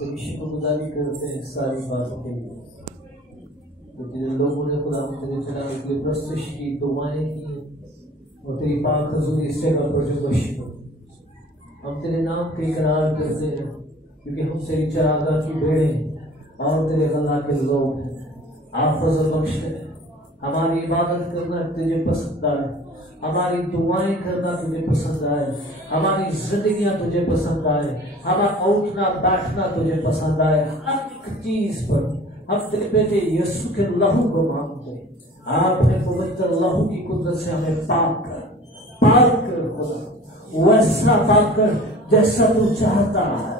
शुक्रगुजारी करते हैं सारी बातों के लिए, तो तेरे लोगों ने खुदा तेरे चलाने के लिए प्रस्तुत की दुआएं की और तेरी पाक हुजूरी इस जगह पर जो बख्श हो। हम तेरे नाम के इकरार करते हैं क्योंकि हम तेरी चरागाह की भेड़े और तेरे गला के लोग हैं। आप फजल बख्श करें, हमारी इबादत करना तुझे पसंद आए, हमारी दुआएं करना तुझे पसंद आए, हमारी जिंदगियां तुझे पसंद आए, हमारा उठना बैठना तुझे पसंद आए। हर एक चीज पर हम तेरे बेटे यीशु के लहू को मांगते हैं। आपने पवित्र लहू की कुदरत से हमें पाक कर खुदा, वैसा पाक कर जैसा तू चाहता है,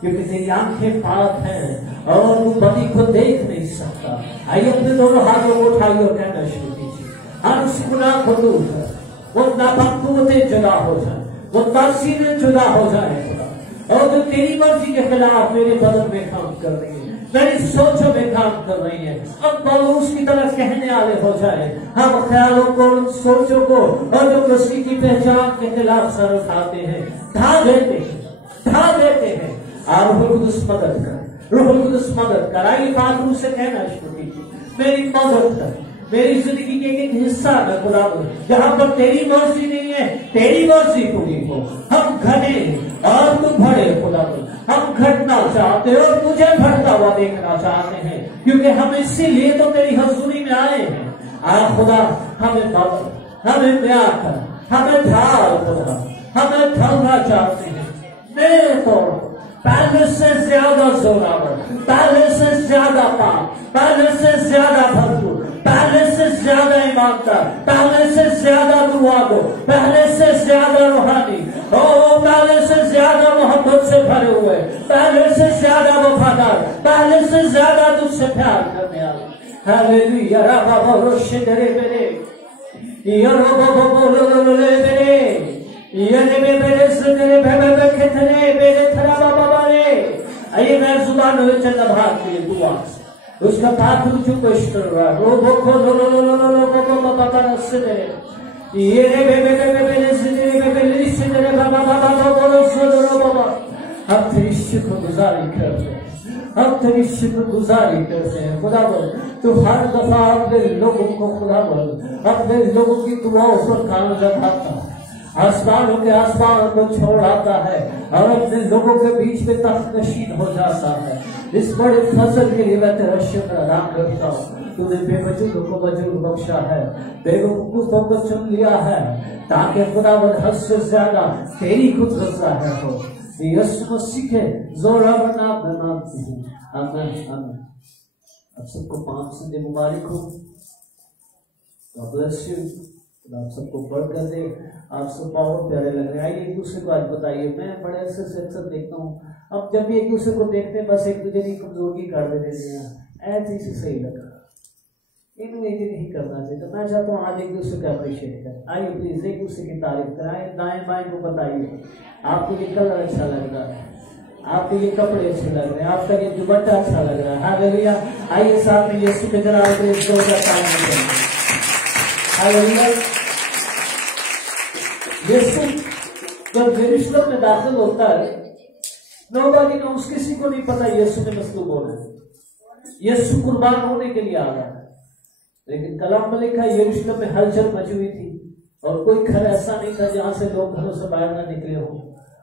क्योंकि तेरी आंखें पाक हैं और तू बदी को देख नहीं सकता। आइए अपने दोनों हाथों को उठाइए और कहना शुरू कीजिए, हर उस गुनाह को दूर कर, वो नापाकूवतें जुदा हो जाए, वो तासीरें जुदा हो जाए खुदा, और जो तेरी मर्जी के खिलाफ मेरे बदन में काम कर रही है, मेरी सोचों में काम कर रही है, अब पौलुस की तरह कहने वाले हो जाए। हम ख्यालों को, सोचों को और जो मसीह की पहचान के खिलाफ सर उठाते हैं, ढा देते हैं। और रूह कुदस मदद कर, रूह कुदस मदद कर। आइए बात से कहना शुरू कीजिए, मेरी मदद कर, मेरी जिंदगी के एक हिस्सा में खुदा जहां पर तेरी मर्जी नहीं है, तेरी मर्जी पूरी हो। हम घटे और तू बढ़े खुदा, हम घटना चाहते हो और तुझे बढ़ता हुआ देखना चाहते हैं, क्योंकि हम इसीलिए तो तेरी हजूरी में आए हैं। आ खुदा हमें मदद, हमें ब्याह कर, हमें ढाल खुदा, हमें ढलना चाहते हैं। मेरे तो पहले से ज्यादा जोरावर, पहले से ज्यादा पाप, पहले से ज्यादा भरपूर, पहले से ज्यादा ईमानदार, पहले से ज्यादा दुआगो, पहले से ज्यादा रूहानी, पहले से ज्यादा मोहब्बत से भरे हुए, पहले से ज्यादा वफादार, पहले से ज्यादा तुझसे प्यार करने वाले। हालेलुया। रबा रोशे तेरे मेरे ये रबा बोलो मेरे ये मेरे से तेरे भेबे खेतने मेरे थरा बाबा रे। आइए मैं जुबान में चल भाग के दुआ उसका पाप रुचु को इश्तर रहा रो भोको लो लो लो लो लो लो बाबा बाबा रस्से तेरे ये रे बेबे से तेरे बेबे लिस्ट से तेरे बाबा बाबा बोलो सो बाबा। हम तेरी शुक्रगुजारी करते हैं, हम तेरी शुक्रगुजारी करते हैं खुदा बोल। तू हर दफा अपने लोगों को खुदा बोल, अपने लोगों की दुआओं पर कान लगाता है, आसमानों के आसमान को छोड़ आता है और अपने लोगों के बीच में तख्त नशीन हो जाता है। इस बड़े फसल के लिए मैं तेरा शुक्र अदा करता हूँ। तूने बेवजूद को वजूद बख्शा है, बेवकूफों को चुन लिया है, ताकि खुदावंद हद से ज्यादा तेरी कुदरत ज़ाहिर हो। यीशु मसीह के जोरावर नाम में मांगती हूँ, आमीन आमीन। आप सबको 5 संडे मुबारक हो। God bless you। आप सबको बढ़ कर दे। आप सब बहुत प्यारे लग रहे हैं। आइए एक दूसरे को आज बताइए। मैं बड़े अरसे से अक्सर देखता हूँ, अब जब भी एक दूसरे को देखते हैं बस एक दूसरे की कमजोरी कर देते हैं, ऐसे ही सही लगा। इन्हें ये नहीं करना चाहिए। तो मैं चाहता हूँ आज एक दूसरे को अप्रिशिएट करें। आइए प्लीज एक दूसरे की तारीफ कराएं, दाएं बाएं को बताइए आपको ये कलर अच्छा लग रहा है, आपके ये कपड़े अच्छे लग रहे हैं, आपका ये दुपट्टा अच्छा लग रहा है। हालेलुया। आइए साथ में यीशु के जलाल के इसको हालेलुया। यीशु जब यरूशलेम में दाखिल होता है, नोबडी नोस, किसी को नहीं पता यीशु ने मसलूब होना है, यीशु कुर्बान होने के लिए आ रहा है। लेकिन कलाम में लिखा यरूशलेम में हलचल मची हुई थी और कोई घर ऐसा नहीं था जहां से लोग घरों से बाहर ना निकले हो।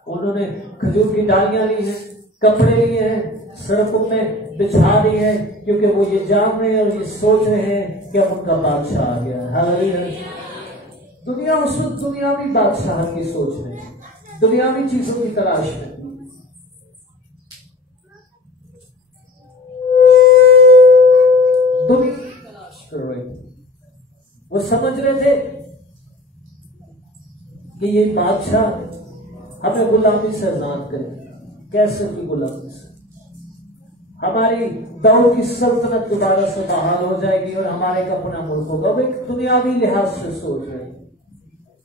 उन्होंने खजूर की डालियां ली हैं, कपड़े लिए हैं, सड़कों में बिछा दी है, क्योंकि वो ये जान रहे हैं और ये सोच रहे हैं कि अब उनका बादशाह आ गया। हालेलुया। दुनिया उस वक्त दुनियावी बादशाह की सोच में, दुनियावी चीजों की तलाश में, दुनिया की तलाश कर रहे थे। वो समझ रहे थे कि ये बादशाह हमें गुलामी से आजाद करे। कैसे की गुलामी से? हमारी दाऊद की सल्तनत दोबारा से बहाल हो जाएगी और हमारे एक अपना मुल्क होगा। वो एक दुनियावी लिहाज से सोच रहे हैं,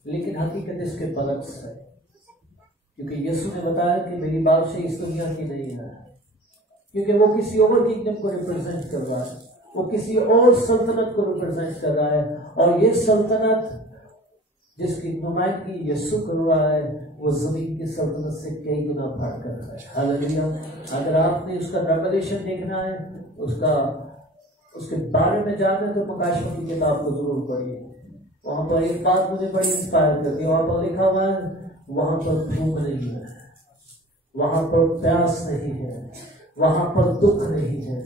लेकिन हकीकत इसके बरक्स है, क्योंकि यीशु ने बताया कि मेरी बादशाही इस दुनिया की नहीं है, क्योंकि वो किसी और किंगडम को रिप्रेजेंट कर रहा है, वो किसी और सल्तनत को रिप्रेजेंट कर रहा है। और ये सल्तनत जिसकी नुमाइंदगी यीशु कर रहा है, वो जमीन की सल्तनत से कई गुना बढ़ कर रहा है। हालेलुया। अगर आपने उसका रेवलेशन देखना है, उसके बारे में जानना है, तो प्रकाशित की किताब को जरूर पढ़िए। वहां पर एक बात मुझे बड़ी इंस्पायर करती है। वहां पर लिखा हुआ है, वहां पर भूख नहीं है, वहां पर प्यास नहीं है, वहां पर दुख नहीं है,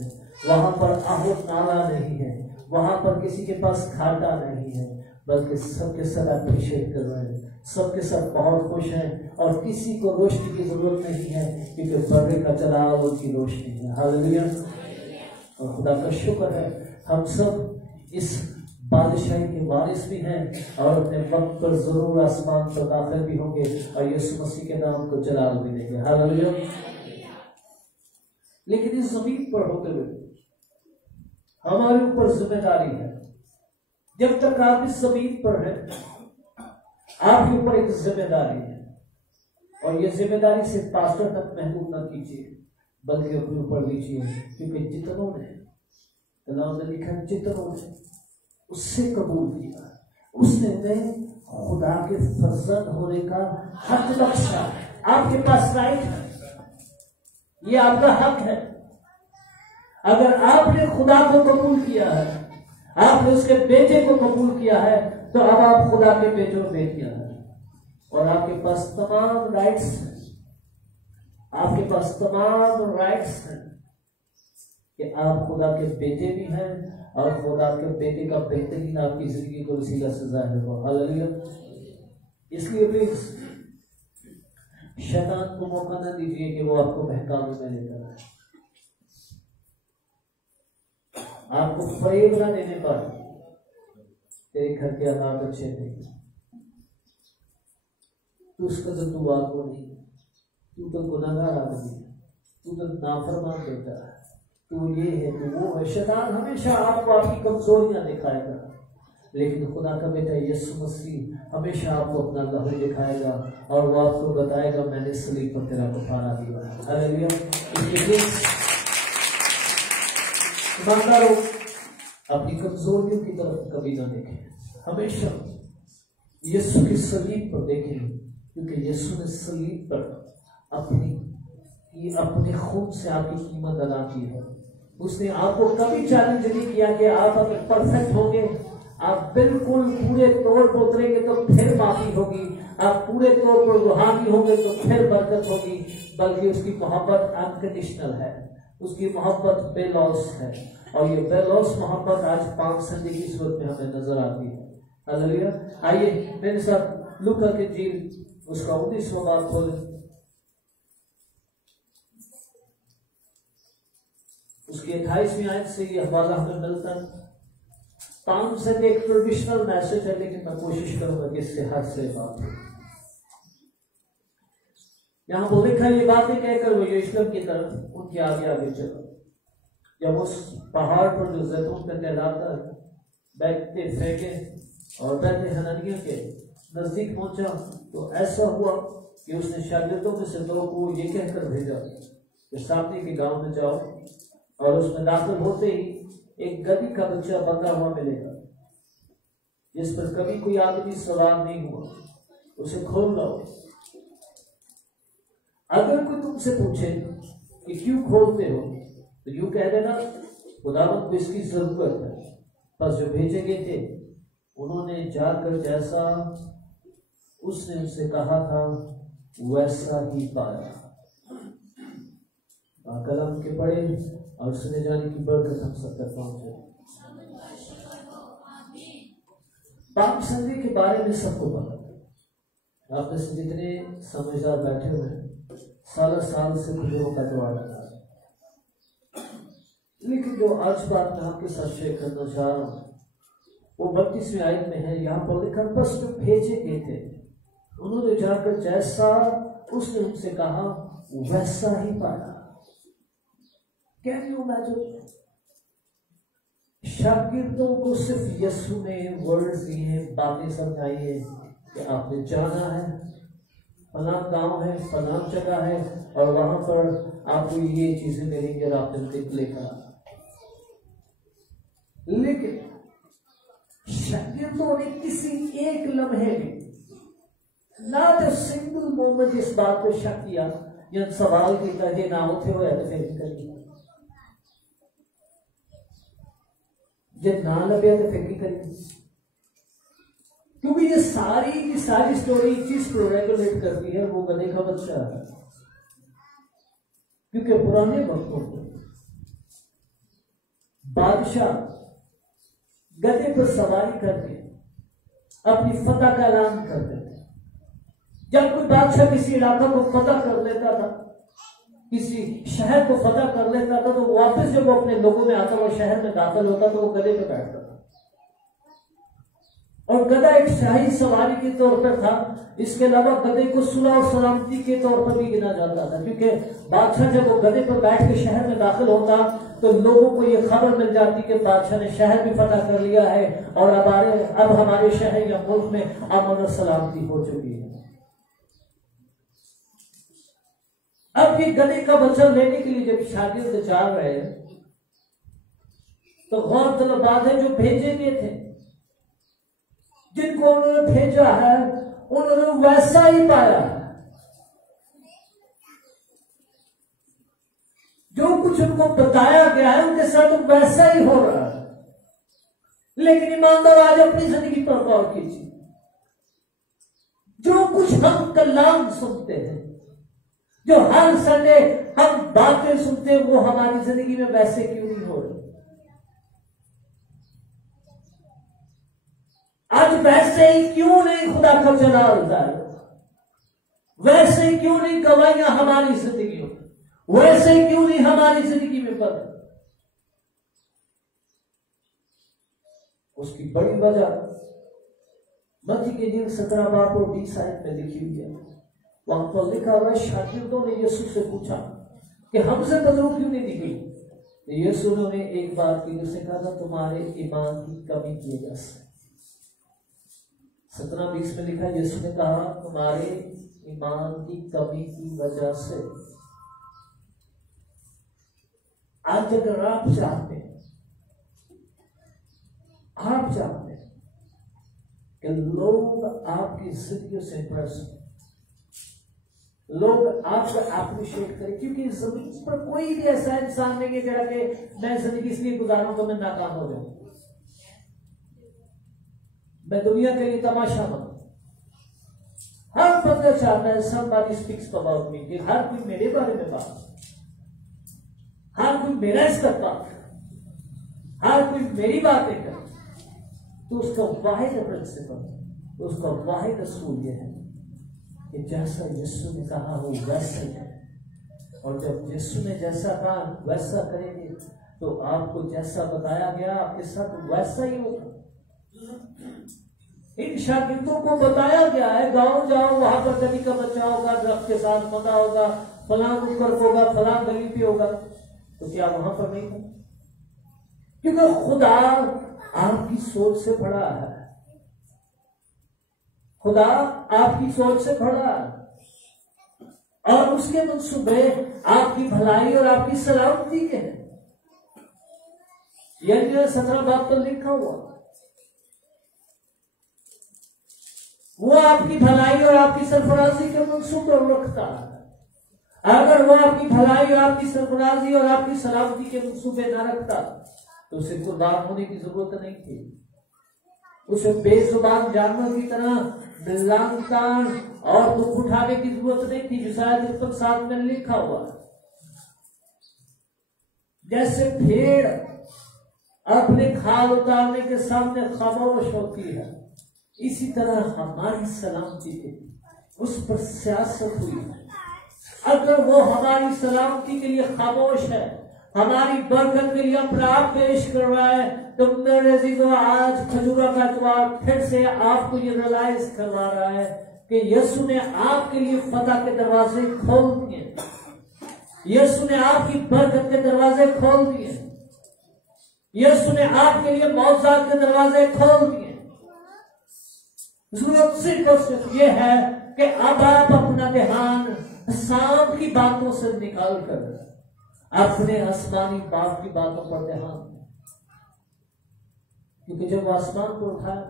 वहां पर आहोट नाला नहीं है, वहां पर किसी के पास घाटा नहीं है, बल्कि सबके सब अप्रिशिएट कर रहे हैं, सबके सब बहुत खुश हैं, और किसी को रोशनी की जरूरत नहीं है, क्योंकि पर्दे का चलाव उनकी रोशनी है। हालेलुया। और खुदा का शुक्र है, हम सब इस बादशाही के वारिस भी हैं, और अपने वक्त पर जरूर आसमान पर दाखिल भी होंगे, और यीशु मसीह के नाम को जलाल भी देंगे। हालेलुया। लेकिन इस जमीन पर होते हुए हमारे ऊपर जिम्मेदारी है। जब तक आप इस जमीन पर हैं, आपके ऊपर एक जिम्मेदारी है, और ये जिम्मेदारी सिर्फ पास्टर तक महदूद न कीजिए, बल्कि अपने ऊपर लीजिए, क्योंकि जितनों ने लिखा, जितनों ने उससे कबूल किया, उसने खुदा के फर्जंद होने का हक बख्शा। आपके पास राइट है, ये आपका हक है। अगर आपने खुदा को कबूल किया है, आपने उसके बेटे को कबूल किया है, तो अब आप खुदा के बेटे और बेटियां हैं, और आपके पास तमाम राइट्स हैं। आपके पास तमाम राइट्स हैं कि आप खुदा के बेटे भी हैं, और खुदा के बेटे का बेहतरीन आपकी जिंदगी को वसीला से जाहिर हो। हालेलुया। इसलिए प्लीज शैतान को मौका न दीजिए कि वो आपको बहकावे में लेकर आए। आपको फरेब न देने पर तेरे घर के हालात अच्छे नहीं, तू उसका तो दुआ को नहीं, तू तो गुनाहगार आदमी है, तू तो नाफरमान बेटा है, तू ये है, तू वो है। शैतान हमेशा आपको आपकी कमजोरियां दिखाएगा, लेकिन खुदा का बेटा यीशु मसीह हमेशा आपको अपना लहू दिखाएगा, और वो आपको बताएगा, मैंने सलीब पर तेरा कफारा दिया है। हालेलुया। इसलिए ईमानदारों, अपनी कमजोरियों की तरफ कभी ना देखें, हमेशा यीशु की सलीब पर देखें, क्योंकि यीशु ने सलीब पर अपने खून से आपकी कीमत अदा की है। उसने आपको कभी चैलेंज नहीं किया कि आप अगर परफेक्ट होंगे, आप बिल्कुल पूरे तौर पर उतरेंगे तो फिर माफी होगी, आप पूरे तौर पर रूहानी होंगे तो फिर बरकत होगी, बल्कि उसकी मोहब्बत अनकंडीशनल है, उसकी मोहब्बत बेलौस है, और ये बेलौस मोहब्बत आज पाक संडे की सूरत में हमें नजर आती है। हालेलुया। आइए मेरे साथ लूका की इंजील उसका 19वां बाब खोलें, उसकी 28वीं आयत से ये हवाला हमें मिलता है। पाम संडे एक ट्रेडिशनल मैसेज है, लेकिन मैं कोशिश करूंगा कि इससे हर से बात हो। यहां पर लिखा, ये बातें कहकर वो यरूशलेम की तरफ उनके आगे आगे चला। जब उस पहाड़ पर जो जैतून पे कहलाता है, बैठते फेंके और बैठे हननिया के नजदीक पहुंचा, तो ऐसा हुआ कि उसने शागिर्दों में से 2 को ये कहकर भेजा कि सामने के गांव में जाओ, और उसमें दाखिल होते ही एक गधी का बच्चा बंधा हुआ मिलेगा, जिस पर कभी कोई आदमी सवार नहीं हुआ, उसे खोल लो। अगर कोई तुमसे पूछे कि क्यों खोलते हो, तो यूं कह देना, खुदावंद को इसकी जरूरत है। बस जो भेजे गए थे, उन्होंने जाकर जैसा उसने उनसे कहा था वैसा ही पाया। कलम के पढ़े और सुने जाने की बरकत हम सब तक पहुंचे। पाप संधि के बारे में सबको पता है। आप में से जितने समझदार बैठे हुए हैं, साल से खुदियों का द्वार लगा, लेकिन जो आज बात मैं आपके साथ शेयर करना चाह रहा हूं, वो 32वीं आयत में है। यहाँ पर लिखा, बस जो भेजे गए थे, उन्होंने जाकर जैसा उसने उनसे कहा वैसा ही पाया। Can you imagine? शागिर्दों को सिर्फ यीशु ने वर्ड्स दिए, बातें समझाई है कि आपने जाना है, फलां गांव है, फलां जगह है, और वहां पर आपको ये चीजें मिलेंगी, और आपने लेकर। लेकिन शागिर्दों ने किसी एक लम्हे में नॉट अ सिंगल मोमेंट इस बात पे शक किया जब सवाल किया कि ना उठे हुए तो फिर करिए, जब ना लगे तो फिर करिए, क्योंकि ये सारी की सारी स्टोरी चीज को रेगुलेट करती है, वो गधे का बच्चा है। क्योंकि पुराने वक्तों में बादशाह गधे पर सवारी करके अपनी फतह का ऐलान करते थे। जब कोई बादशाह किसी इलाका को फतह कर लेता था, किसी शहर को फतह कर लेता था, तो वापस जब वो अपने लोगों में आता, वो शहर में दाखिल होता, तो वो गधे पे बैठता था। और गधा एक शाही सवारी के तौर पर था। इसके अलावा गधे को सुलह और सलामती के तौर पर भी गिना जाता था, क्योंकि बादशाह जब वो गधे पर बैठ के शहर में दाखिल होता तो लोगों को ये खबर मिल जाती कि बादशाह ने शहर भी फतह कर लिया है और अब हमारे शहर या मुल्क में अमन और सलामती हो चुकी है। अब ये गधे का बच्चा लेने के लिए जब शागिर्द जा रहे हैं, तो गौरतलब बात है जो भेजे गए थे, जिनको उन्होंने भेजा है, उन्होंने वैसा ही पाया है। जो कुछ उनको बताया गया है उनके साथ वैसा ही हो रहा है। लेकिन ईमानदार आज अपनी जिंदगी पर गौर कीजिए, जो कुछ हम कलाम सुनते हैं, जो हर संडे हम बातें सुनते हैं, वो हमारी जिंदगी में वैसे क्यों नहीं हो रहे? आज वैसे ही क्यों नहीं खुदा का जलाल जाए? वैसे ही क्यों नहीं गवाहियां हमारी जिंदगी में? वैसे ही क्यों नहीं हमारी जिंदगी में बदल? उसकी बड़ी वजह मत्ती के इंजील 17 बाब और 20 आयत में लिखी हुई है। वहां पर लिखा हुआ है, शागिर्दों ने यीशु से पूछा कि हमसे बदलू क्यों नहीं निकली? तो यीशु ने एक बात की, उसने कहा तुम्हारे ईमान की कमी की वजह से। 17:20 में लिखा है, यीशु ने कहा तुम्हारे ईमान की कमी की वजह से। आज अगर आप चाहते हैं कि लोग आपकी जिंदगी से इंप्रेस हो, लोग आपको अप्रिशिएट करें, क्योंकि जमीन पर कोई भी ऐसा इंसान नहीं है जरा कि मैं जिंदगी इसलिए गुजारूं तो मैं नाकाम हो जाऊं, मैं दुनिया के लिए तमाशा बनूं। हर बंदा चाहता है somebody speaks about me, कि हर कोई मेरे बारे में बात, हर कोई मेरा इज्जत बात, हर कोई मेरी बातें करे। तो उसका वाहिद प्रिंसिपल, उसका वाहिद असूल यह है कि जैसा यीशु ने कहा हो वैसा ही है, और जब यीशु ने जैसा कहा वैसा करेंगे तो आपको जैसा बताया गया आपके साथ वैसा ही होगा। इन शागिर्दों को बताया गया है, गांव जाओ, वहां पर गधी का बच्चा होगा, दरख्त के साथ मदा होगा, फलां ऊपर होगा, फलां गली पे होगा। तो क्या वहां पर नहीं है? क्योंकि खुदा आपकी सोच से बड़ा है, खुदा आपकी सोच से बड़ा है, और उसके मंसूबे आपकी भलाई और आपकी सलामती के हैं। यह 17 बाब पर लिखा हुआ, वो आपकी भलाई और आपकी सरफराजी के मंसूबे रखता है। अगर वो आपकी भलाई और आपकी सरफराजी और आपकी सलामती के मंसूबे ना रखता तो उसे कुर्बान होने की जरूरत नहीं थी। उसे बेजुबान जानवर की तरह लांगतान और दुख उठाने की जरूरत नहीं थी, जो शायद 53 में लिखा हुआ। जैसे भेड़ अपने खाल उतारने के सामने खामोश होती है, इसी तरह हमारी सलामती थी, उस पर सियासत हुई है। अगर वो हमारी सलामती के लिए खामोश है, हमारी बरकत के लिए अपना आप पेश कर रहा है, तो मेरे अजीजों आज खजूरा का इतवार फिर से आपको ये रियलाइज करवा रहा है कि यीशु ने आपके लिए फतह के दरवाजे खोल दिए, यीशु ने आपकी बरकत के दरवाजे खोल दिए, यीशु ने आपके लिए मौजूद के दरवाजे खोल दिए। जरूरत सिर्फ और सिर्फ ये है कि अब आप अपना ध्यान सांप की बातों से निकाल कर अपने आसमानी बाप की बातों पर ध्यान दें। क्योंकि जब आसमान को उठाया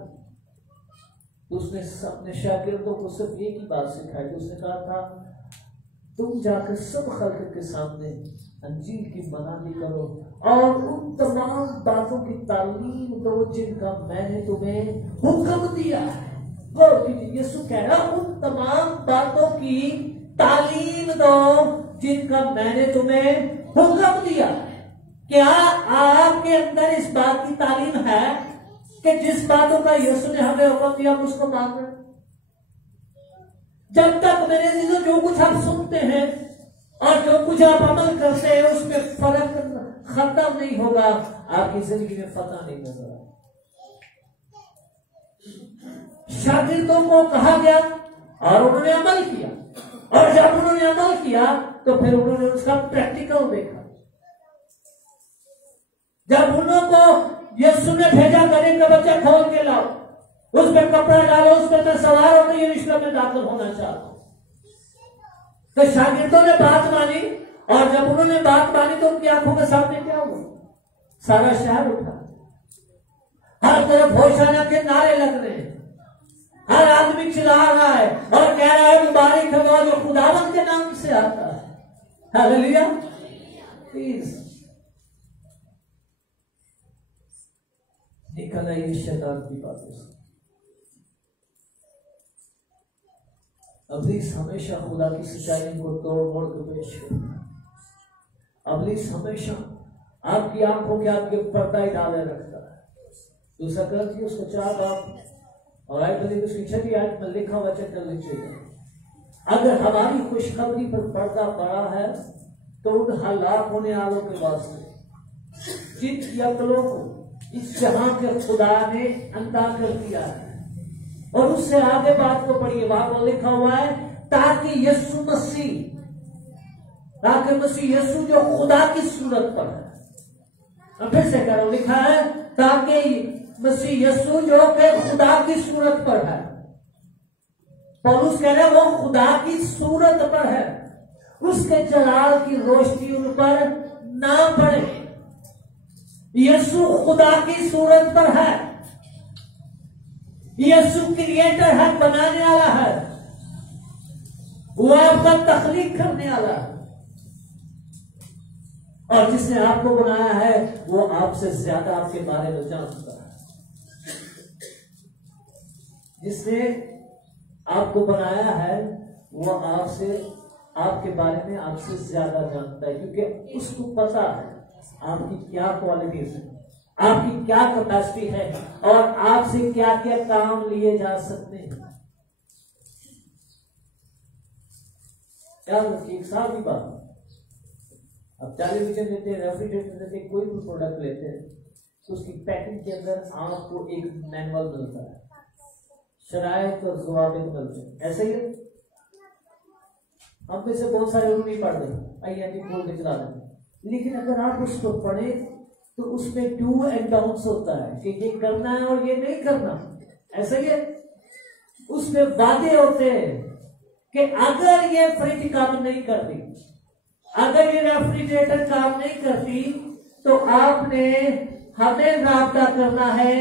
तो उसने अपने शागिर्दों को सिर्फ एक ही बात सिखाई। तो उसने कहा था तुम जाकर सब खल्क के सामने अंजील की मनाही करो और उन तमाम बातों की तालीम दो जिनका मैंने तुम्हें हुक्म दिया है। यीशु कह रहा उन तमाम बातों की तालीम दो जिनका मैंने तुम्हें हुक्म दिया है। क्या आपके अंदर इस बात की तालीम है कि जिस बातों का यीशु ने हमें हुक्म दिया हम उसको मान रहे? जब तक मेरे चीजों जो कुछ आप सुनते हैं और जो कुछ आप अमल करते हैं उसमें फर्क खत्म नहीं होगा, आपकी जिंदगी में फतह नहीं नजर आएगा। शागिर्दों को कहा गया और उन्होंने अमल किया, और जब उन्होंने अमल किया तो फिर उन्होंने उसका प्रैक्टिकल देखा। जब उन्होंने यीशु ने भेजा गरीब का बच्चा खोल के लाओ, उस पर कपड़ा डालो, उस पर मैं सवार होकर यरूशलेम में दाखिल होना चाहता हूं, तो शागिर्दों ने बात मानी, और जब उन्होंने बात मानी तो उनकी आंखों के सामने क्या हुआ? सारा शहर उठा, हर तरफ होशाना के नारे लग रहे हैं, हर आदमी चिल्ला रहा है और कह रहा है मुबारक है वो जो खुदावंद के नाम से आता है। हालेलुया। प्लीज निकल आइए शैतान की बातों से। अब्लीस हमेशा खुदा की सच्चाई को तोड़ मोड़ के पेश करता है। अब्लीस हमेशा आपकी आंखों के आपके पर्दा ही डाले रखता है। दूसरा ग्रंथी उसको 4 बाब और आयत बल्कि उसकी 6वीं आयत में लिखा हुआ चेक कर लीजिएगा। अगर हमारी खुशखबरी पर पर्दा पड़ा है तो उन हलाक होने वालों के वास्ते जिनकी अकलों को इस जहां के खुदा ने अंधा कर दिया है। और उससे आगे बात को पढ़िए, वहां पर लिखा हुआ है ताकि यीशु यीशु जो खुदा की सूरत पर है, मैं फिर से कह रहा हूं, लिखा है ताकि मसीह यीशु जो कि खुदा की सूरत पर है। पौलुस कह रहे हैं वो खुदा की सूरत पर है, उसके जलाल की रोशनी उन पर ना पड़े। यीशु खुदा की सूरत पर है, यीशु क्रिएटर है, बनाने वाला है, वो आपका तख्लीक करने वाला है, और जिसने आपको बनाया है वो आपसे ज्यादा आपके बारे में जानता है। जिसने आपको बनाया है वो आपसे आपके बारे में आपसे ज्यादा जानता है, क्योंकि उसको पता है आपकी क्या क्वालिटीज है, आपकी क्या कैपेसिटी है और आपसे क्या क्या काम लिए जा सकते हैं। एक साल की बात, अब टेलीविजन लेते हैं, रेफ्रिजरेटर लेते हैं, कोई भी प्रोडक्ट लेते हैं तो उसकी पैकिंग के अंदर आपको एक मैनुअल मिलता है, शरायत और ज़वाबित मिलते हैं। ऐसे ही हम में से बहुत सारे लोग नहीं पढ़ रहे, आइए खोल के चला दें, लेकिन अगर आप उसको पढ़े तो उसमें डू एंड डाउन्स होता है कि ये करना है और ये नहीं करना। ऐसे ही उसमें वादे होते हैं कि अगर ये फ्रिज काम नहीं करती, अगर ये रेफ्रिजरेटर काम नहीं करती तो आपने हमें राब्ता करना है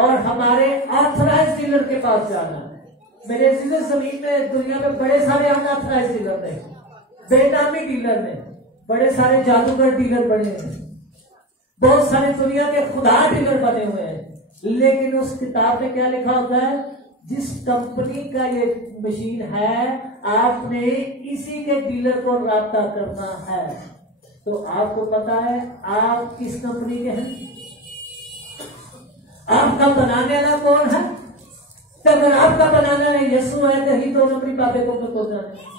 और हमारे ऑथराइज डीलर के पास जाना है। मेरे जमीन में दुनिया में बड़े सारे अनऑथराइज डीलर ने, बेनामी डीलर ने, बड़े सारे जादूगर डीलर बने हैं, बहुत सारे दुनिया के खुदा डीलर बने हुए हैं, लेकिन उस किताब में क्या लिखा होता है? जिस कंपनी का ये मशीन है आपने इसी के डीलर को राब्ता करना है। तो आपको पता है आप किस कंपनी के हैं? आपका बनाने वाला कौन है? तो अगर आपका बनाने वाला यीशु है तो ही 2 नंबरी बाबे को पहुंचना है।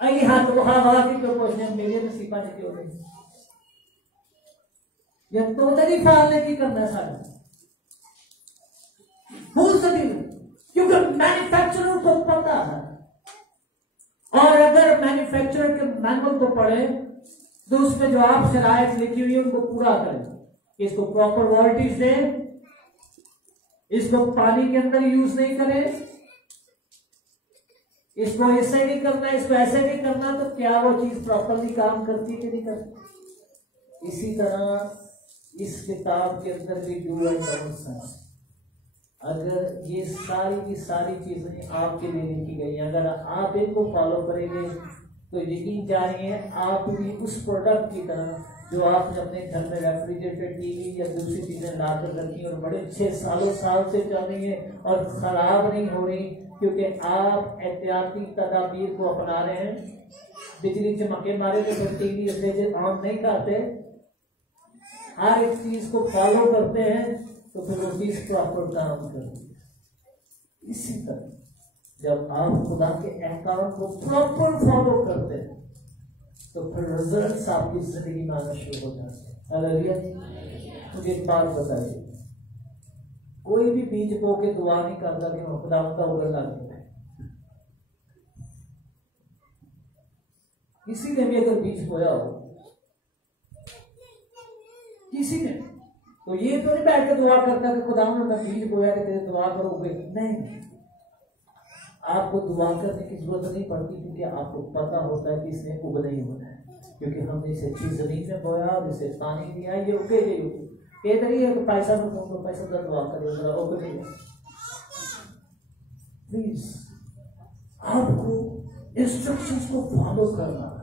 आई हाथ वहां की प्रपोजन मेरे नसीबा ने क्यों नहीं, यह तो तरी फालने की करना सारा भूल सके, क्योंकि मैन्युफैक्चरर को पता है। और अगर मैन्युफैक्चरर के मैनुअल को पढ़े तो उसमें जो आप शरायत लिखी हुई है उनको पूरा करें, इसको प्रॉपर वॉल्टेज दें, इसको पानी के अंदर यूज नहीं करें, इसको ऐसे नहीं करना, इसको ऐसे नहीं करना, तो क्या वो चीज प्रॉपरली काम करती कि नहीं करती? इसी तरह इस किताब के अंदर भी डू एंड डोंट्स हैं। अगर ये सारी की सारी चीजें आपके लिए लिखी गई हैं, अगर आप इनको फॉलो करेंगे तो यकीन जानिए आप भी उस प्रोडक्ट की तरह जो आपने अपने घर में रेफ्रिजरेटर, टीवी या दूसरी चीजें लाकर रखी और बड़े 6 साल से चल रही है और खराब नहीं हो रही, क्योंकि आप एहतियाती तदाबीर को अपना रहे हैं। बिजली चमके मारे तो फिर टीवी फ्रिज ऑन नहीं करते, हर एक चीज को फॉलो करते हैं तो फिर वो चीज प्रॉपर काम करती है। इसी तरह जब आप खुदा के अहकाम को प्रॉपर फॉलो करते हैं तो फिर रिजल्ट्स आपकी जिंदगी में आना शुरू हो जाते हैं। हालेलुया। मुझे एक बात बताइए, कोई भी बीज बो के दुआ नहीं करता कि खुदा का उगलना नहीं है। किसी ने भी अगर बीज बोया हो, किसी ने, तो ये तो नहीं बैठ के दुआ करता कि खुदा ने मैं बीज बोया कि तेरे दुआ करोगे, नहीं। आपको दुआ करने की जरूरत नहीं पड़ती, क्योंकि आपको पता होता है कि इसने उगना ही होना है, क्योंकि हमने इसे अच्छी जमीन में बोया और इसे पानी दिया, ये उगेगी। इधर ही है पैसा तो पैसा दर दुआ करेगा, उगेगा। प्लीज आपको इंस्ट्रक्शंस को फॉलो करना है,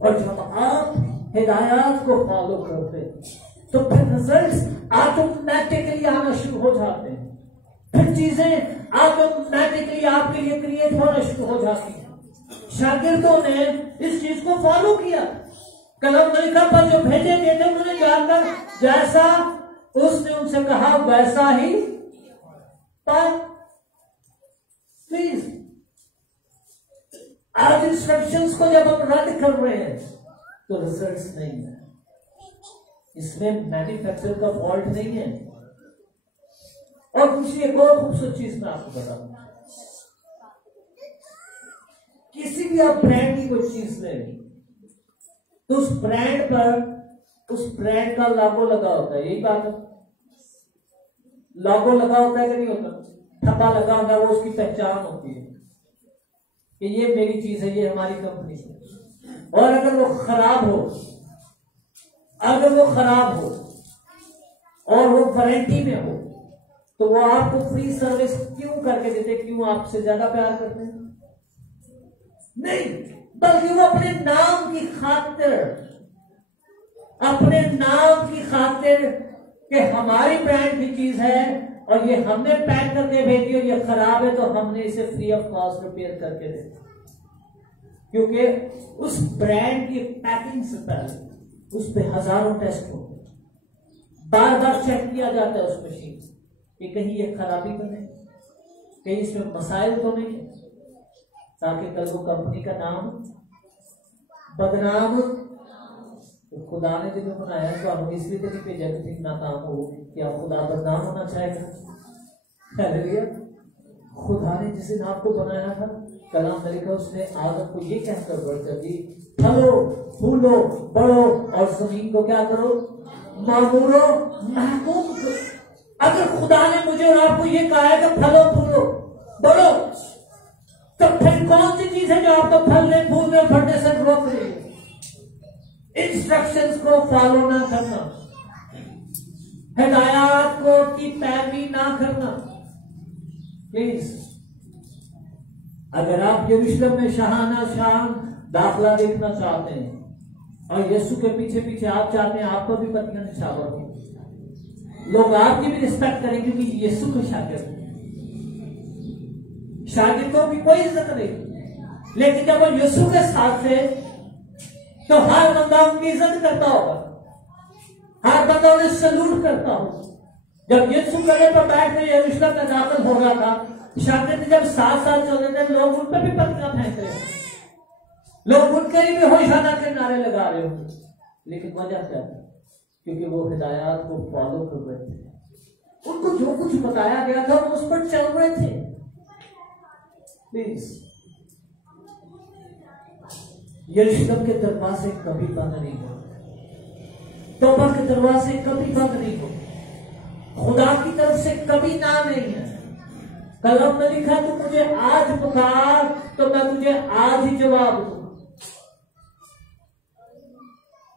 और जब आप हिदायत को फॉलो करते तो फिर रिजल्ट्स ऑटोमेटिकली आना शुरू हो जाते हैं, फिर चीजें ऑटोमेटिकली आपके लिए क्रिएट होना शुरू हो जाती हैं। शागिर्दों ने इस चीज को फॉलो किया। कलम मलिका पर जो भेजे गए थे उन्होंने जानकर जैसा उसने उनसे कहा वैसा ही पाए। प्लीज आज इंस्ट्रक्शंस को जब हम रद्द कर रहे हैं तो रिजल्ट्स नहीं है, इसमें मैन्युफैक्चर का फॉल्ट नहीं है। और दूसरी एक और खूबसूरत चीज मैं आपको बताऊंगा, किसी भी आप ब्रांड की कोई चीज लेंगे तो उस ब्रांड पर उस ब्रांड का लोगो लगा होता है, यही बात है। लोगो लगा होता है कि नहीं होता, ठप्पा लगा होता है, वो उसकी पहचान होती है कि ये मेरी चीज है, ये हमारी कंपनी है। और अगर वो खराब हो, और वो वारंटी में हो, तो वो आपको फ्री सर्विस क्यों करके देते? क्यों आपसे ज्यादा प्यार करते हैं? नहीं, बल्कि वो अपने नाम की खातिर कि हमारी ब्रांड की चीज है और ये हमने पैक करके भेजी और ये खराब है तो हमने इसे फ्री ऑफ कॉस्ट रिपेयर करके दे, क्योंकि उस ब्रांड की पैकिंग से पहले उस पे हजारों टेस्ट होते हैं, बार बार चेक किया जाता है उस मशीन कि कहीं ये खराबी तो नहीं, कहीं इसमें मसाइल तो नहीं है, ताकि कल वो कंपनी का नाम बदनाम। तो खुदा ने जो बनाया तो हम इसलिए तो नहीं भेजा कि नाकाम हो, कि आप खुदा बदनाम होना चाहेगा। हालेलुया। खुदा ने जिस दिन आपको बनाया था, कलाम में लिखा उसने आदम को ये कहकर बढ़कर दी, फलो फूलो बढ़ो और जमीन को क्या करो, मामूरो महकूम करो। अगर खुदा ने मुझे और आपको ये कहा है कि फलो फूलो बढ़ो, तो फिर कौन सी चीज है जो आपको फलने फूलने फटने से रोक रही है? इंस्ट्रक्शंस को फॉलो ना करना, हिदायत को की पैरवी ना करना। प्लीज, अगर आप यरूशलेम में शाहाना शान दाखला देखना चाहते हैं और यीशु के पीछे पीछे आप चाहते हैं आपको भी पत्नियां निछावर हो, लोग आपकी भी रिस्पेक्ट करें, क्योंकि यीशु के शागिर्द, शागिर्दों की कोई इज्जत नहीं। लेकिन जब वो यीशु के साथ थे तो हर बंदा उनकी इज्जत करता होगा, हर बंदा उन्हें सैल्यूट करता होगा। जब यीशु कले पर बैठ कर यरूशलेम में दाखिल हो रहा था, शागिर्द जब 7 साल चल रहे थे, लोग उन पर भी पत्थर फेंक रहे थे, लोग उनके लिए भी होशाना के नारे लगा रहे होंगे, लेकिन वजह क्या है? क्योंकि वो हिदायत को फॉलो कर रहे थे, उनको जो कुछ बताया गया था वो उस पर चल रहे थे। प्लीज, यरूशलेम के दरवाजे कभी बंद नहीं हो, तौबा के दरवाजे कभी बंद नहीं हो, खुदा की तरफ से कभी ना नहीं है। कलम में लिखा तू मुझे आज पुकार तो मैं तुझे आज ही जवाब दूं।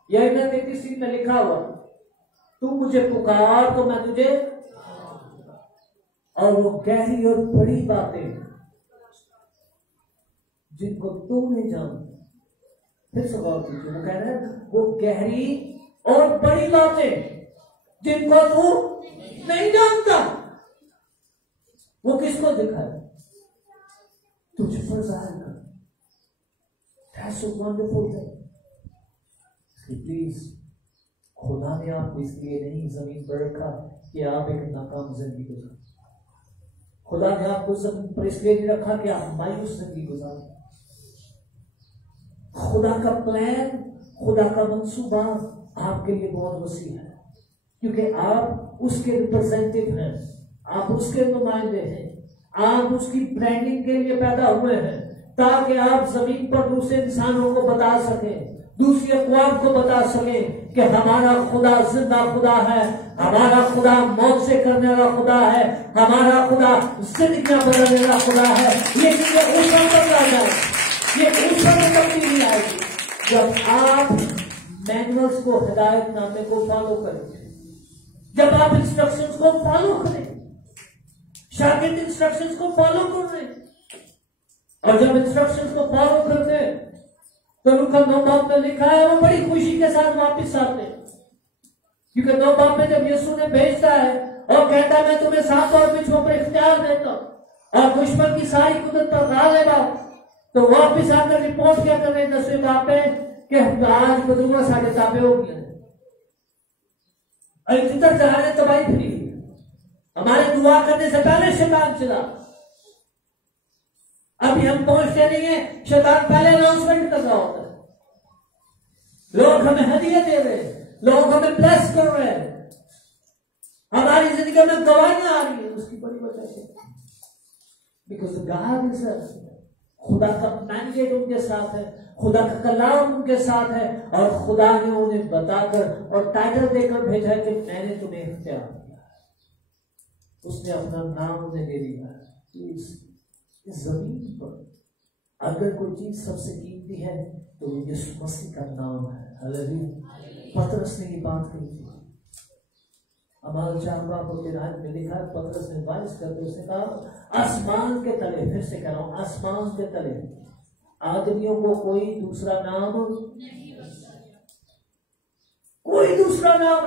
यही में किसी में लिखा हुआ, तू मुझे पुकार तो मैं तुझे, और वो गहरी और बड़ी बातें जिनको तुम नहीं जानते। फिर से गौर कीजिए, वो कह रहे हैं वो गहरी और बड़ी बातें जिनको तू नहीं जानता। वो किसको दिखाए? तुझ पर जाहिर कर। That's a wonderful thing. Please, खुदा ने आपको इसलिए नहीं जमीन पर रखा कि आप एक नाकाम जिंदगी गुजारें। खुदा ने आपको जमीन पर इसलिए नहीं रखा कि आप मायूस जिंदगी गुजारें। खुदा का प्लान, खुदा का मंसूबा आपके लिए बहुत वसी है, क्योंकि आप उसके रिप्रेजेंटेटिव हैं, आप उसके नुमाइंदे हैं, आप उसकी ब्रांडिंग के लिए पैदा हुए हैं, ताकि आप जमीन पर दूसरे इंसानों को बता सकें, दूसरी अक़वाम को बता सकें कि हमारा खुदा जिंदा खुदा है, हमारा खुदा मौत से करने वाला खुदा है, हमारा खुदा जिंदगियां बदलने वाला खुदा है। ये चीजें उस वक्त आ जाए, ये उस वक्त तब्दीली आएगी जब आप मैनुअल्स को, हिदायतनामे को फॉलो करेंगे, जब आप इंस्ट्रक्शंस को फॉलो करें। शागिर्द इंस्ट्रक्शंस को फॉलो कर रहे हैं, और जब इंस्ट्रक्शंस को फॉलो करते हैं तो लूका 9 बाब में लिखा है वो बड़ी खुशी के साथ वापस आते हैं, क्योंकि 9 बाब में जब यीशु ने भेजता है और कहता है मैं तुम्हें 7 और बिच्छुओं पर इख्तियार देता हूं और दुश्मन की सारी कुदरत पर गालिब आओ, तो वापिस आकर रिपोर्ट क्या कर रहे हैं 10वें बाब में कि आज बदरुआ साढ़े ताबे हो गया, जिधर जा रहे तबाही फिरी, हमारे दुआ करने से पहले शैतान चला। अभी हम पहुंचते नहीं है, शैतान पहले अनाउंसमेंट कर रहा होता है, लोग हमें हदिया दे रहे हैं, लोग हमें ब्लेस कर रहे हैं, हमारी जिंदगी में गवाहियां आ रही है, उसकी बड़ी वजह से बिकॉज गॉड इज खुदा का मैंडेट उनके साथ है, खुदा का कलाम उनके साथ है, और खुदा ने उन्हें बताकर और टाइटल देकर भेजा है कि मैंने तुम्हें इख्तियार दिया। उसने अपना नाम उन्हें दे दिया। इस जमीन पर अगर कोई चीज सबसे कीमती है तो वो यीशु मसीह का नाम है। हालेलुया। पतरस ने ये बात कही थी, अमाल 4 बाब और 13 में लिखा है, पतरस ने वाइस करके उसने कहा आसमान के तले, फिर से कह रहा हूं, आसमान के तले आदमियों को कोई दूसरा नाम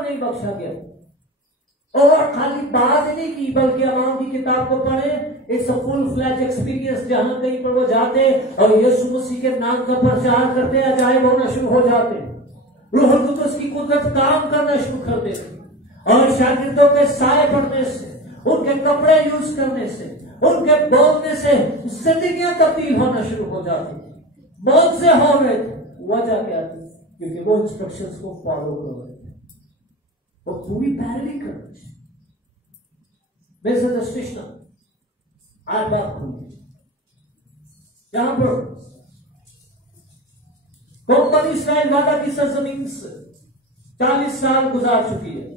नहीं बख्शा गया। और खाली बात नहीं की, बल्कि अमाल की किताब को पढ़े, it's a full fledge experience, जहां कहीं पर वो जाते और यीशु मसीह के नाम का प्रचार करते, अजायब होना शुरू हो जाते, रूह कुदस की कुदरत काम करना शुरू कर देते, और शागिर्दों के साए पड़ने से, उनके कपड़े यूज करने से, उनके बोलने से जिंदगियां तब्दील होना शुरू हो जाती, मौत से हो रहे थे। वजह क्या थी? क्योंकि वो इंस्ट्रक्शंस को फॉलो कर रहे थे, वो पूरी पैरवी कर रहे थे। मेरे साथ स्टेशन 8 बात खुली, यहां पर कौम बनी इस्राइल वादा की सरजमीन से 40 साल गुजार चुकी है,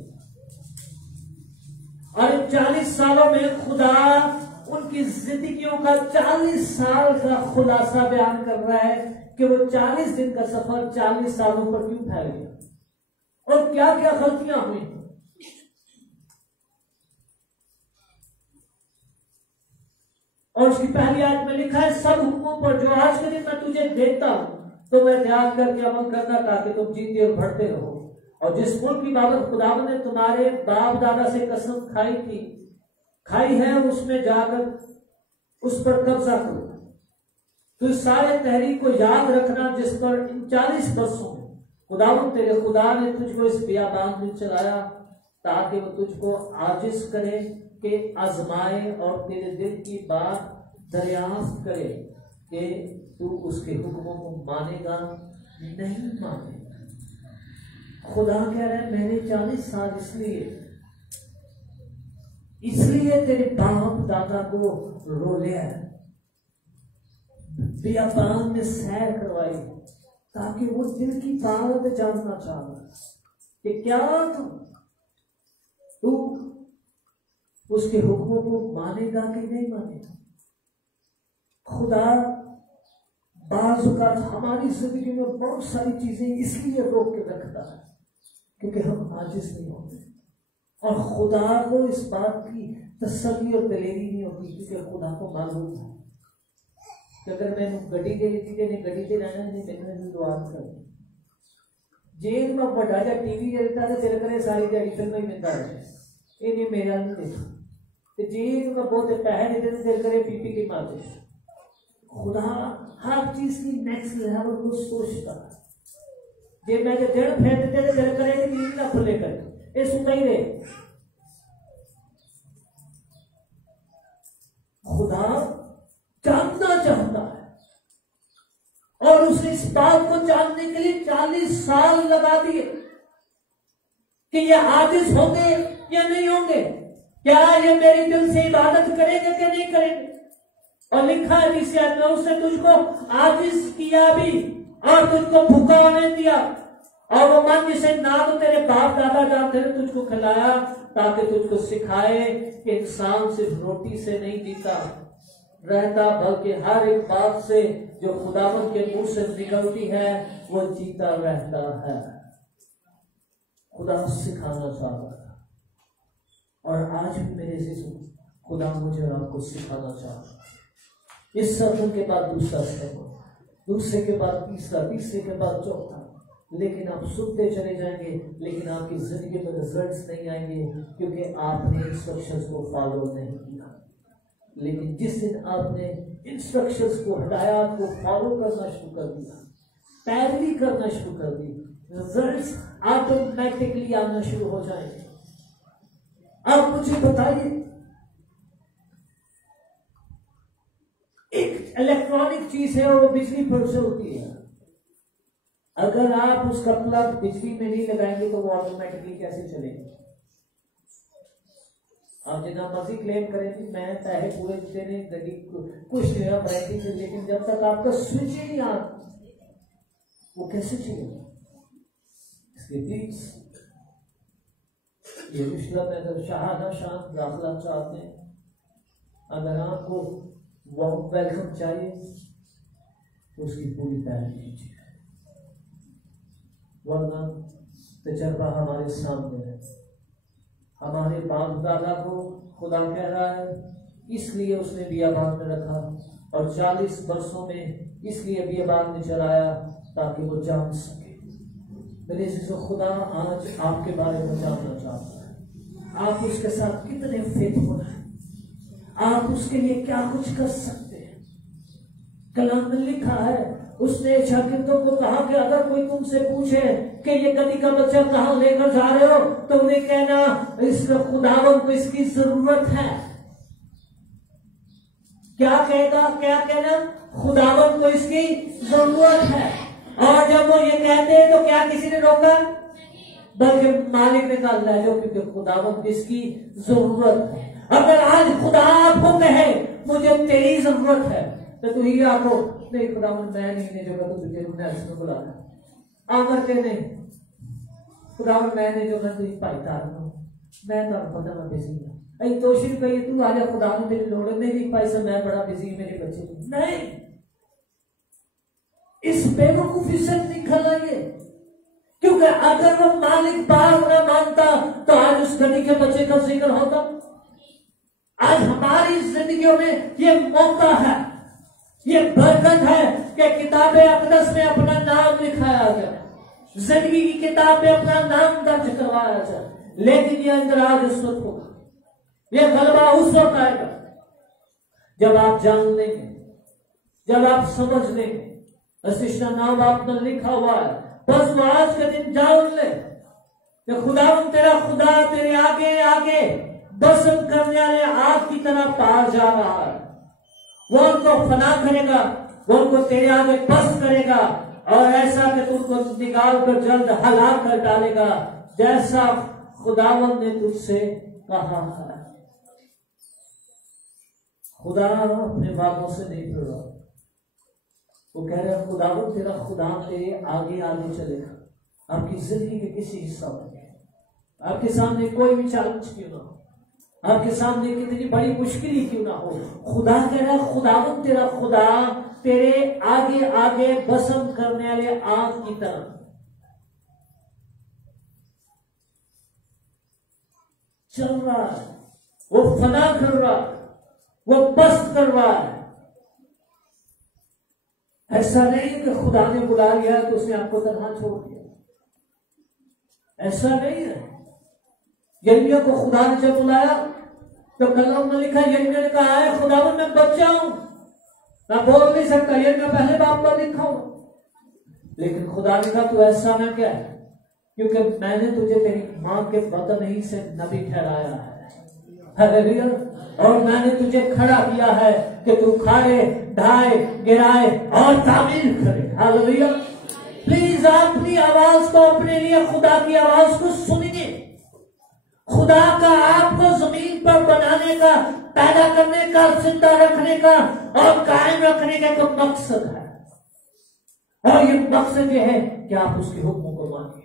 और इन 40 सालों में खुदा उनकी जिंदगियों का 40 साल का खुलासा बयान कर रहा है कि वो 40 दिन का सफर 40 सालों पर क्यों फैल गया और क्या क्या गलतियां हुई। और उसकी पहली आयत में लिखा है, सब हुक्मों पर जो आज के दिन मैं तुझे देता हूं तो मैं ध्यान करके अमल करना, ताकि तुम जीते और बढ़ते रहो। और जिस मुल्क की बाबत खुदावंद ने तुम्हारे बाप दादा से कसम खाई है, उसमें जाकर उस पर कब्जा करो। तो इस सारे तहरीक को याद रखना जिस पर इन 40 वर्षों में खुदावंद तेरे खुदा ने तुझको इस बियाबान में चलाया, ताकि वो तुझको आजिज करे कि आजमाए और तेरे दिल की बात दरियाफ्त करे कि तू उसके हुक्मों को मानेगा नहीं मानेगा। खुदा कह रहा है मैंने 40 साल इसलिए तेरे बाप दादा को रोलिया, बियाबान में सैर करवाई, ताकि वो दिल की बात जानना चाहता कि क्या तू उसके हुक्मों को मानेगा कि नहीं मानेगा। खुदा बाज़ औक़ात हमारी जिंदगी में बहुत सारी चीजें इसलिए रोक के रखता है क्योंकि हम आजिज़ नहीं होते, और खुदा को इस बात की तसल्ली और दलेरी नहीं होती, क्योंकि खुदा को मालूम है कि अगर मैं गड्डी दे दी थी नहीं गड्डी दे रहना नहीं मैंने दुआ कर जेल में बड़ा जा टीवी दे देता तो तेरे करे सारी दिहाड़ी फिल्म ही मिलता है ये नहीं मेरा नहीं देखा तो जेल में बहुत पैसे देते थे तेरे करे पीपी की मारते। खुदा हर चीज की नेक्स्ट लेवल को सोचता जे मैं जो जड़ फेंक देते थे तेरे करे कि नींद ना खुले कर ये सुनता ही रहे। खुदा जानना चाहता है और उसने इस बात को जानने के लिए 40 साल लगा दिए कि ये आजिज होंगे या नहीं होंगे, क्या ये मेरी दिल से इबादत करेंगे कि नहीं करेंगे। और लिखा है विषय में उसने तुझको आजिज किया भी और तुझको भूखा होने दिया और वो मन जिसे ना तो तेरे बाप दादा जानते थे तुझको खिलाया ताकि तुझको सिखाए कि इंसान सिर्फ रोटी से नहीं जीता रहता बल्कि हर एक बात से जो खुदावंद के मुंह से निकलती है वो जीता रहता है। खुदा सिखाना चाहता है और आज भी मेरे से खुदा मुझे आपको सिखाना चाहता है। इस सर्वन के बाद दूसरा सर्वन, दूसरे के बाद तीसरा, तीसरे के बाद चौथा, लेकिन आप सुनते चले जाएंगे लेकिन आपकी जिंदगी में रिजल्ट्स नहीं आएंगे क्योंकि आपने इंस्ट्रक्शंस को फॉलो नहीं किया। लेकिन जिस दिन आपने इंस्ट्रक्शंस को हटाया को फॉलो करना शुरू कर दिया, पैरवी करना शुरू कर दी, रिजल्ट्स ऑटोमेटिकली आना शुरू हो जाएंगे। आप मुझे बताइए, एक इलेक्ट्रॉनिक चीज है वो बिजली पर चलती है, अगर आप उसका प्लग बिजली में नहीं लगाएंगे तो वो ऑटोमेटिकली कैसे चलेगी। आप जितना मर्जी क्लेम करें कि मैं पैसे पूरे देते नहीं कुछ नहीं वारंटी से, लेकिन जब तक आपका स्विच ही नहीं आता वो कैसे चलेगा। इसलिए प्लीज ये रिश्ता में अगर शाहाना शान दाखिला चाहते हैं, अगर आपको वेलकम चाहिए तो उसकी पूरी तैयारी कीजिए, वरना तजर्बा हमारे सामने है। हमारे बाप दादा को खुदा कह रहा है इसलिए उसने बियाबान में रखा और 40 वर्षों में इसलिए बियाबान में चलाया ताकि वो जान सके। मेरे से खुदा आज आपके बारे में जानना चाहता है, आप उसके साथ कितने फेथफुल हैं, आप उसके लिए क्या कुछ कर सकते हैं। कलाम में लिखा है उसने शागिर्दों को कहा कि अगर कोई तुमसे पूछे कि ये गधी का बच्चा कहां लेकर जा रहे हो तो उन्हें कहना इस खुदावंद को इसकी जरूरत है। क्या कहेगा, क्या कहना, खुदावंद को इसकी जरूरत है। और जब वो ये कहते हैं तो क्या किसी ने रोका, बल्कि मालिक ने कहा ले जाओ क्योंकि खुदावंद को इसकी जरूरत है। अगर आज खुदा आपको कहे मुझे तेरी जरूरत है तो तू ही आपको नहीं खुदावंद मैं नहीं जो तुझे बुलाना आमर के नहीं खुदावंद मैंने जो मैं तुझे पाईदार हूं मैं तो पता मैं बिजी हूं अई तोशिर कही तू आ जा खुदावंद मेरी लोड़ नहीं पाई से मैं बड़ा बिजी मेरे बच्चे नहीं। इस बेवकूफी से निकल आइए, क्योंकि अगर वो मालिक बात न मानता तो आज उस गधी के बच्चे का जिक्र होता। आज हमारी जिंदगियों में ये मौका है, ये बरकत है कि किताबे अक़दस में अपना नाम लिखाया जाए, जिंदगी की किताब में अपना नाम दर्ज करवाया जाए। लेकिन ये अंदर आज उस वक्त होगा, ये गलबा उस वक्त आएगा जब आप जान लेंगे, जब आप समझ लेंगे अशिष्टा नाम आप में लिखा हुआ है। बस वो आज के दिन जान ले कि खुदा तेरा खुदा तेरे आगे आगे बसम करने वाले आग की तरह पार जा रहा है। वो उनको फना करेगा, वो उनको तेरे आगे बस करेगा और ऐसा कि तुमको निकाल कर जल्द हलाक कर डालेगा जैसा खुदावंद ने तुझसे कहा है। खुदा अपने बातों से नहीं फिर रहा, वो कह रहे हैं खुदावंद तेरा खुदा तेरे आगे आगे चलेगा। आपकी जिंदगी के किसी हिस्सा में आपके सामने कोई भी चैलेंज क्यों ना हो, आपके सामने कितनी बड़ी मुश्किल ही क्यों ना हो, खुदा कह रहा है खुदावंद तेरा खुदा तेरे आगे आगे बसम करने वाले आग की तरह। चल रहा है, वो फना कर रहा है, वो पस्त कर रहा है। ऐसा नहीं कि खुदा ने बुला लिया तो उसने आपको तन्हा छोड़ दिया, ऐसा नहीं है। यिर्मयाह को खुदा ने जब बुलाया तो कलम में लिखा, यिर्मयाह ने कहा है खुदा मैं बच्चा हूं, मैं बोल नहीं सकता, यिर्मयाह पहले बाप का लिखा हूं, लेकिन खुदा ने कहा तू ऐसा ना क्या है, क्योंकि मैंने तुझे तेरी मां के बदन ही से नबी ठहराया है। हालेलुया। और मैंने तुझे खड़ा किया है कि तू खाए, ढाए, गिराए और तामीर करे। हालेलुया। प्लीज अपनी आवाज को, अपने लिए खुदा की आवाज को सुनिए। खुदा का आपको जमीन पर बनाने का, पैदा करने का, जिंदा रखने का और कायम रखने का एक मकसद है, और ये मकसद ये है कि आप उसके हुक्मों को मानिए,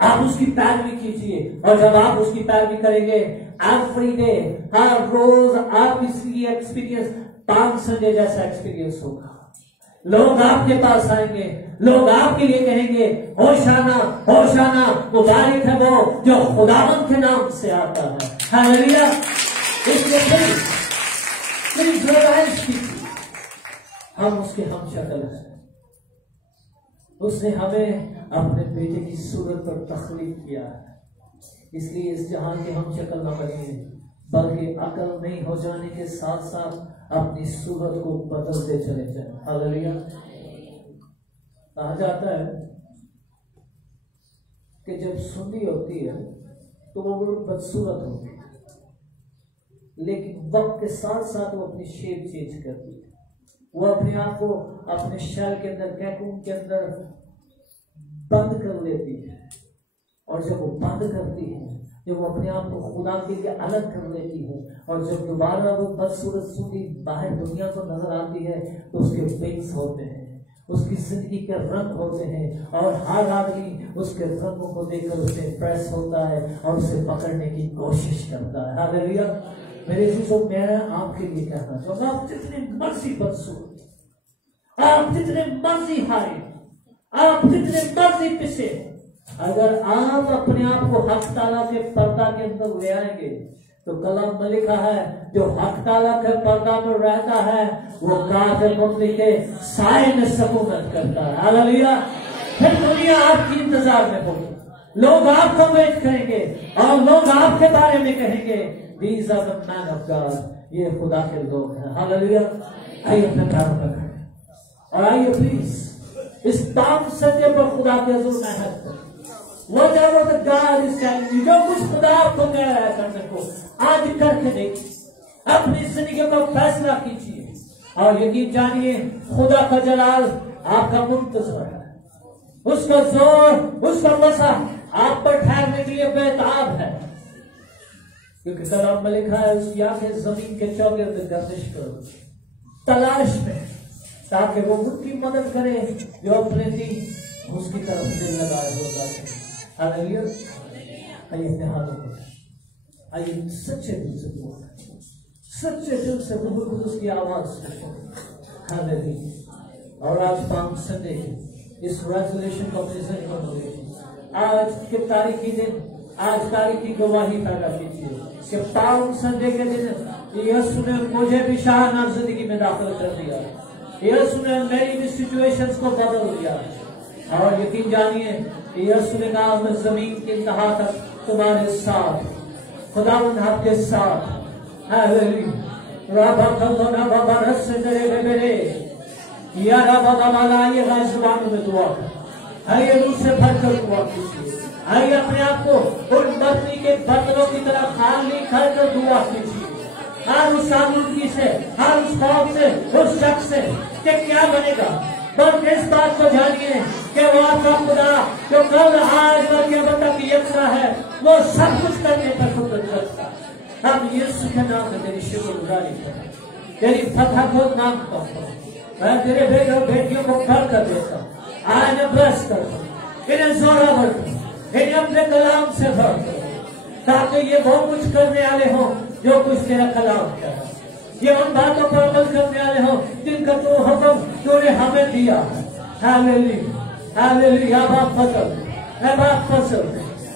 आप उसकी पैरवी कीजिए। और जब आप उसकी पैरवी करेंगे एवरी डे, हर रोज आपकी एक्सपीरियंस पाम संडे जैसा एक्सपीरियंस होगा। लोग आपके पास आएंगे, लोग आपके लिए कहेंगे होशाना होशाना, मुबारक है वो जो खुदावंद के नाम से आता है। हालेलुया। इसलिए प्लीज रियलाइज कीजिए हम उसके हम शक्ल हैं। उसने हमें अपने बेटे की सूरत पर तख्लीक किया है, इसलिए इस जहां के हम शक्ल न बनिए, बल्कि अकल नहीं हो जाने के साथ साथ अपनी सूरत को बदलते चले जाए। हालेलुया। कहा जाता है कि जब सुंदी होती है तो वो बदसूरत होती है, लेकिन वक्त के साथ साथ वो अपनी शेप चेंज करती है। वो अपने आप को अपने शैल के अंदर, कैकून के अंदर बंद कर लेती है, और जब वो बंद करती है, जब वो अपने आप को खुदा के लिए अलग कर लेती है, और जब दोबारा वो बदसूरत सूदी बाहर दुनिया को नजर आती है तो उसके विंग्स होते हैं, उसकी जिंदगी के रंग होते हैं, और हर आदमी उसके रंगों को देखकर उसे इंप्रेस होता है और उसे पकड़ने की कोशिश करता है। हालेलुया। मेरे चीजों मैं आपके लिए कहना चाहूंगा, आप जितने मर्जी बदसूरत, आप जितने मर्जी हारे, आप जितने मर्जी पिसे, अगर आप अपने आप को हक ताला के पर्दा के अंदर ले आएंगे तो कलम में लिखा है जो हक ताला के पर्दा में रहता है वो काफिर मुर्दे के साए में सकूनत करता है। हालेलुया। फिर दुनिया आपकी इंतजार में होगी, लोग आपको वेट करेंगे और लोग आपके बारे में कहेंगे These are the man of God, ये खुदा के लोग हैं। हालेलुया। आइए अपने पैरों पर खड़े और आइए प्लीज इस पाम संडे पर खुदा के हुजूर में हाथ करें। Whatever the God is telling you, जो कुछ खुदा आपको कह रहा है करने को, आज करके देखिए, अपनी जिंदगी को फैसला कीजिए और यकीन जानिए खुदा का जलाल आपका मुंतजर है, उसका जोर, उसका मसा आप पर ठहरने के लिए बेताब है, क्योंकि कलाम में लिखा है उसकी आंखें जमीन के चौगिर्द गर्दिश करो तलाश में, ताकि वो उनकी मदद करे जो अपने दिन उसकी तरफ दिल लगाए होता है। हालेलुया। आइए अपने हाथों को, आइए सच्चे दिल से बोल, सच्चे दिल से रूह कुदूस की आवाज सुनो। हालेलुया। और आज पाम संडे इस रेजोल्यूशन को अपने जिंदगी में लीजिए। आज के तारीखी दिन, आज तारीखी गवाही पैदा कीजिए कि पाम संडे के दिन यीशु ने मुझे भी शाहाना जिंदगी में दाखिल कर दिया, यीशु ने मेरी भी सिचुएशंस को बदल दिया, और यकीन जानिए यीशु ने कहा मैं जमीन की इंतहा तक तुम्हारे साथ, खुदावंद आपके साथ। हालेलुया। रबा कल्लोना बाबा रस तेरे बेरे या रबा बाबा ये जुबानों में दुआ, आइए रूह से भरकर दुआ कीजिए, आइए अपने आप को उन बर्तनी के बर्तनों की तरह खाली करके दुआ कीजिए, हर उस आलूदगी से, हर उस खौफ से, उस शक से कि क्या बनेगा, बस इस बात को जानिए कि वो आपका खुदा जो कल आज और क़यामत तक यकसा है, वो सब कुछ करने पर कुदरत रखता है। हम यीशु के नाम में तेरी शुक्रगुजारी करें, तेरी फतह को नाम करता हूं, मैं तेरे बेटे और बेटियों को कर देता हूँ, आज ब्लेस करता हूँ, इन्हें जोरा भरता हूँ, इन्हें अपने कलाम से भरता हूँ, ताकि ये वो कुछ करने वाले हो जो कुछ तेरा कलाम कह रहा है, ये उन बातों पर अमल करने वाले हो जिनका तू हुक्म तूने हमें दिया है। हालेलुया। हालेलुया। बाप फजल, बाप फजल,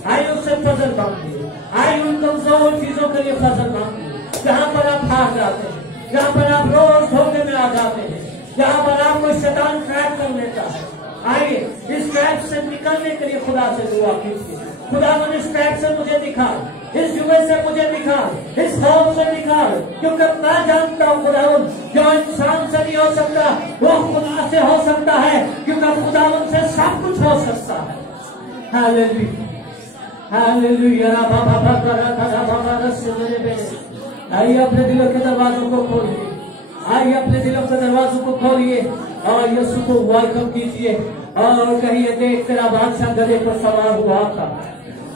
आई उससे फजल मांगिए, आई उन कमजोर उन चीजों के लिए फजल मांगिए जहाँ पर आप हार जाते हैं, जहाँ पर आप रोज धोखे में आ जाते हैं, जहाँ पर आपको शैतान ट्रैप कर लेता है। आइए इस ट्रैप से निकलने के लिए खुदा से दुआ कीजिए। खुदा मन इस ट्रैप से मुझे निकाल, इस जुए से मुझे निकाल, इस खौफ से निकाल, क्योंकि मैं जानता हूँ खुदावन जो इंसान से नहीं हो सकता वो खुदा से हो सकता है, क्योंकि खुदावन से सब कुछ हो सकता है। Hallelujah hallelujah. आइए अपने दिलों के दरवाजों को खोलिए, आइए अपने दिलों के दरवाजों को खोलिए और यीशु को वेलकम कीजिए और कहिए देख तेरा बादशाह गधे पर सवार हुआ था।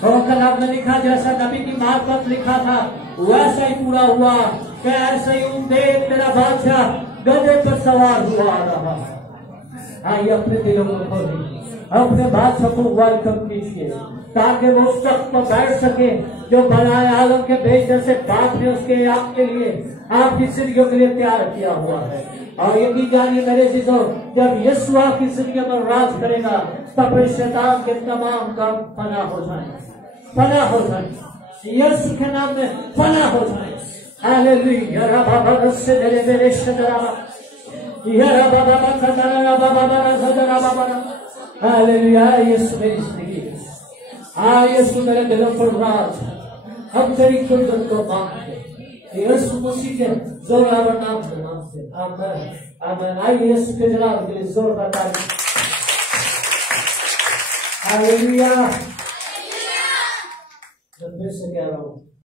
और कल आपने लिखा जैसा नबी की मार्फत लिखा था वैसा ही पूरा हुआ कि ऐसे ही देख तेरा बादशाह गधे पर सवार हुआ आ रहा है। आइए अपने दिलों को खोलिए, अपने बादशाह को वेलकम कीजिए ताकि वो उस तख्त पर बैठ सके जो बनाए आलम के भेजने से बाप ने उसके आपके लिए आपकी जिंदगियों के लिए तैयार किया हुआ है। और यकीन जानिए मेरे चीजों, जब यीशु आपकी जिंदगी में राज करेगा तब शैतान के तमाम काम फना हो जाए, फना हो जाए, यीशु के नाम में फना हो जाए। हालेलुया। बाबा से मेरे मेरे हालेलुया। यीशु मेरी जिंदगी, यीशु मेरे दिलों पर राज, हम तेरी कुदरत को मांगते यीशु मसीह के जोरावर नाम से मांगते। आमीन आमीन। आइए यीशु के जलाल के लिए जोरदार ताली। हालेलुया।